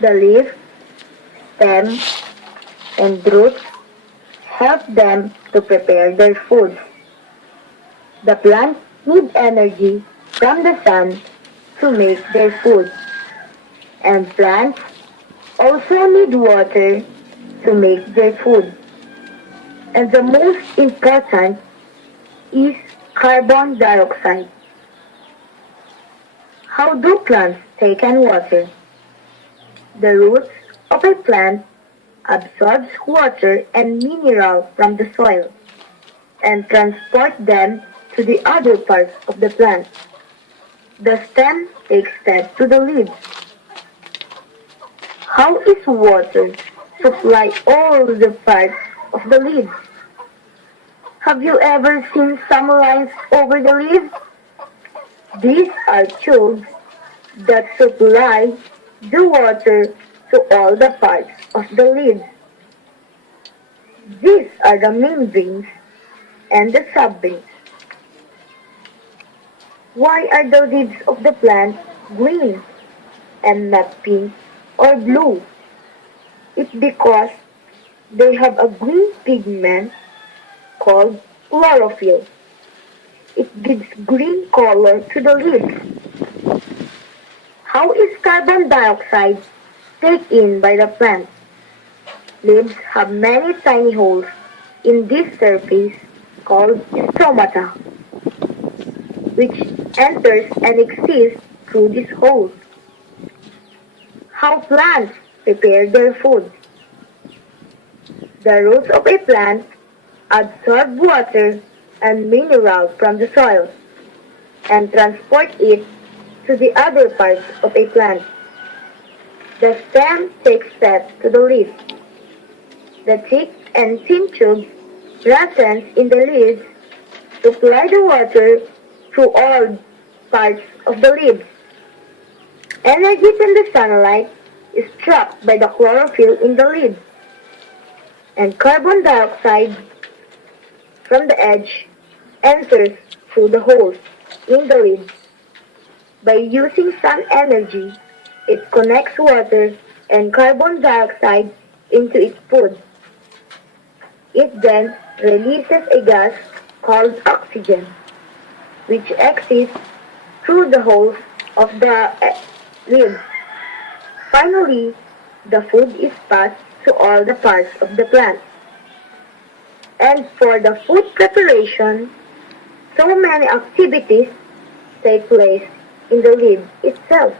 The leaf, stem, and roots help them to prepare their food. The plants need energy from the sun to make their food, and plants also need water to make their food. And the most important is carbon dioxide. How do plants take in water? The roots of a plant absorbs water and mineral from the soil and transport them to the other parts of the plant. The stem takes that to the leaves. How is water supply all the parts of the leaves? Have you ever seen some lines over the leaves? These are tubes that supply the water to all the parts of the leaves. These are the main veins and the sub-veins. Why are the leaves of the plant green and not pink or blue? It's because they have a green pigment called chlorophyll. It gives green color to the leaves. How is carbon dioxide taken in by the plant? Leaves have many tiny holes in this surface called stomata, which enters and exits through these holes. How plants prepare their food. The roots of a plant absorb water and mineral from the soil and transport it to the other parts of a plant. The stem takes that to the leaf. The thick and thin tubes present in the leaves supply the water to all parts of the leaves. Energy from the sunlight is trapped by the chlorophyll in the leaves, and carbon dioxide from the edge enters through the holes in the leaves. By using sun energy, it connects water and carbon dioxide into its food. It then releases a gas called oxygen, which exits through the holes of the leaves. Finally, the food is passed to all the parts of the plant. And for the food preparation, so many activities take place in the leaf itself.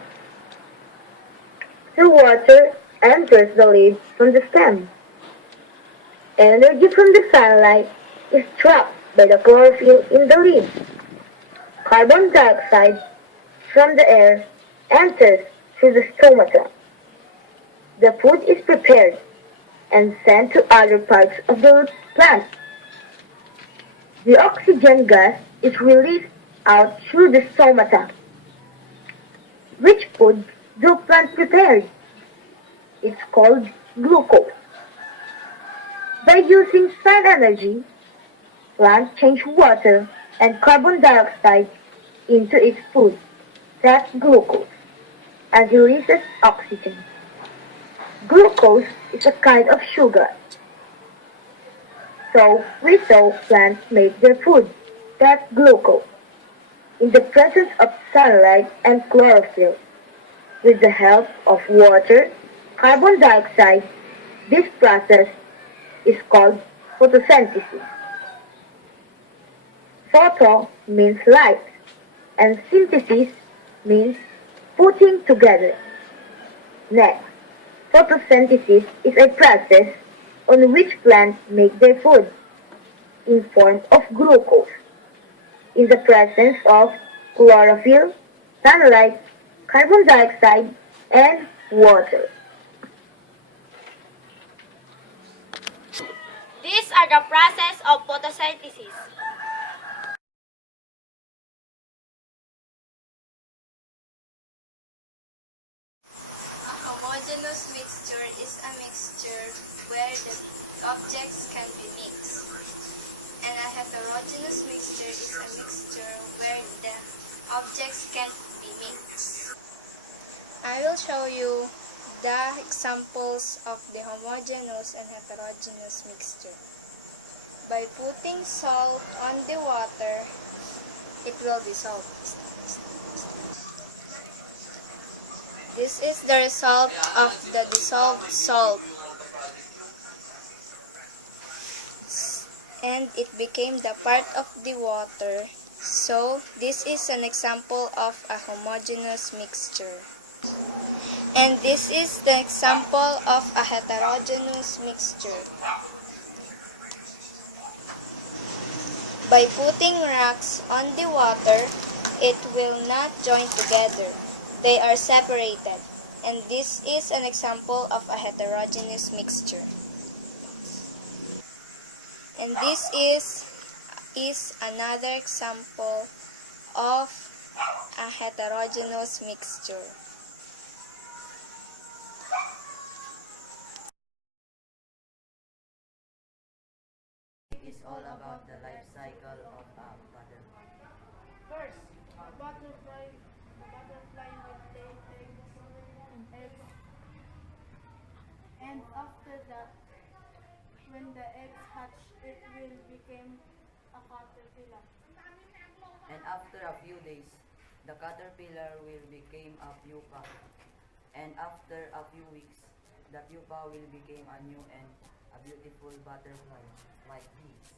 The water enters the leaf from the stem. Energy from the sunlight is trapped by the chlorophyll in the leaf. Carbon dioxide from the air enters through the stomata. The food is prepared and sent to other parts of the plant. The oxygen gas is released out through the stomata. Which food do plants prepare? It's called glucose. By using sun energy, plants change water and carbon dioxide into its food, that's glucose, and releases oxygen. Glucose is a kind of sugar. So we saw plants make their food, that's glucose, in the presence of sunlight and chlorophyll. With the help of water, carbon dioxide, this process is called photosynthesis. Photo means light, and synthesis means putting together. Next, photosynthesis is a process on which plants make their food in form of glucose in the presence of chlorophyll, sunlight, carbon dioxide, and water. These are the process of photosynthesis. A homogeneous mixture is a mixture where the objects can be mixed. And a heterogeneous mixture is a mixture where the objects can't be mixed. I will show you the examples of the homogeneous and heterogeneous mixture. By putting salt on the water, it will dissolve. This is the result of the dissolved salt, and it became the part of the water. So, this is an example of a homogeneous mixture. And this is the example of a heterogeneous mixture. By putting rocks on the water, it will not join together. They are separated. And this is an example of a heterogeneous mixture. And this is another example of a heterogeneous mixture. Is all about the life cycle of a butterfly. First, a butterfly will lay eggs and eggs. And after that, when the eggs hatch, it will become a caterpillar. And after a few days, the caterpillar will become a pupa. And after a few weeks, the pupa will become a new and a beautiful butterfly like this.